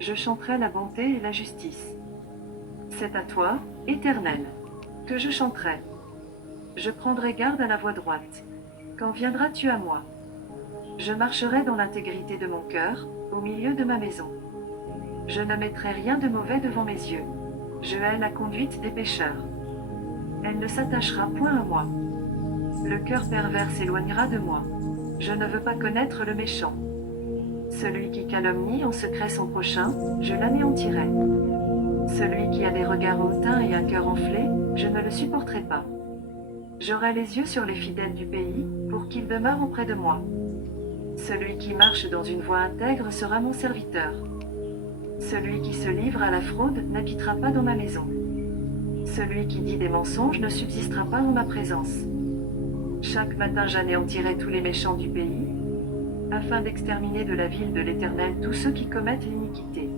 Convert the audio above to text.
Je chanterai la bonté et la justice. C'est à toi, Éternel, que je chanterai. Je prendrai garde à la voie droite. Quand viendras-tu à moi? Je marcherai dans l'intégrité de mon cœur, au milieu de ma maison. Je ne mettrai rien de mauvais devant mes yeux. Je hais la conduite des pécheurs. Elle ne s'attachera point à moi. Le cœur pervers s'éloignera de moi. Je ne veux pas connaître le méchant. Celui qui calomnie en secret son prochain, je l'anéantirai. Celui qui a des regards hautains et un cœur enflé, je ne le supporterai pas. J'aurai les yeux sur les fidèles du pays, pour qu'ils demeurent auprès de moi. Celui qui marche dans une voie intègre sera mon serviteur. Celui qui se livre à la fraude n'habitera pas dans ma maison. Celui qui dit des mensonges ne subsistera pas en ma présence. Chaque matin j'anéantirai tous les méchants du pays, afin d'exterminer de la ville de l'Éternel tous ceux qui commettent l'iniquité.